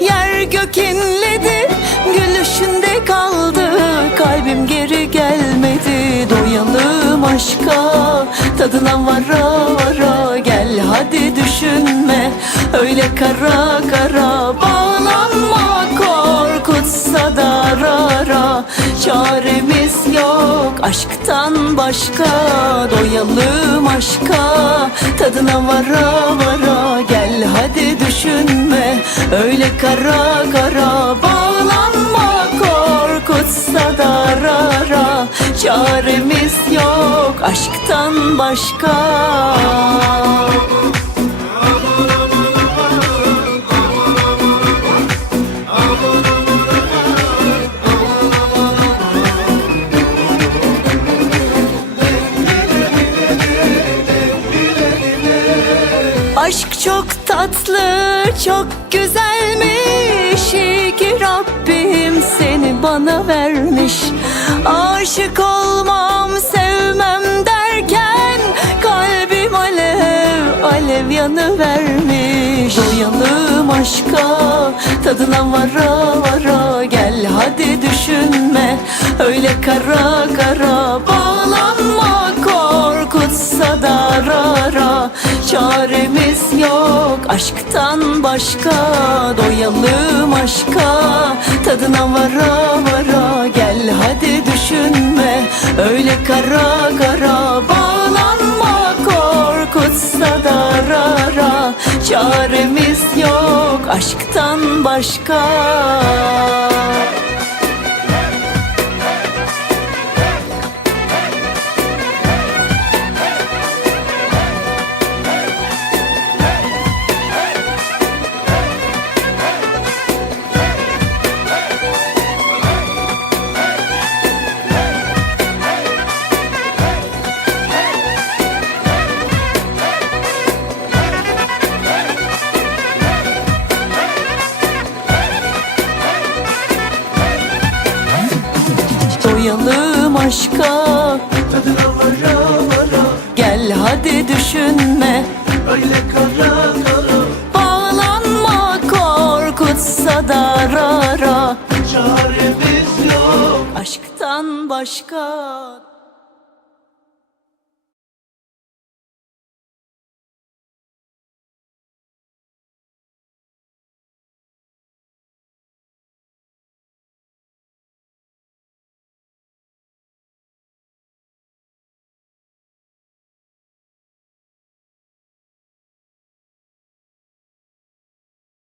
yer gök inledi Gülüşünde kaldı kalbim geri gelmedi. Doyalım aşka tadına vara vara. Gel hadi düşünme öyle kara kara. Bağlanma korkutsa da rara Çaremiz yok aşktan başka. Doyalım aşka tadına vara vara öyle kara kara Bağlanma korkutsa da rara Çaremiz yok aşktan başka Aşk çok tatlı, çok güzelmiş. İyi ki Rabbim seni bana vermiş. Aşık olmam, sevmem derken Kalbim alev, alev yanıvermiş Doyalım aşka, tadına vara vara. Gel hadi düşünme, öyle kara kara. Bağlanma aşktan başka Doyalım aşka. Tadına vara vara Gel hadi düşünme. Öyle kara kara Bağlanma korkutsa da rara Çaremiz yok aşktan başka Doyalım aşka. Tadına vara vara Gel hadi düşünme. Öyle kara kara Bağlanma korkutsa da rara. Çaremiz yok Aşktan başka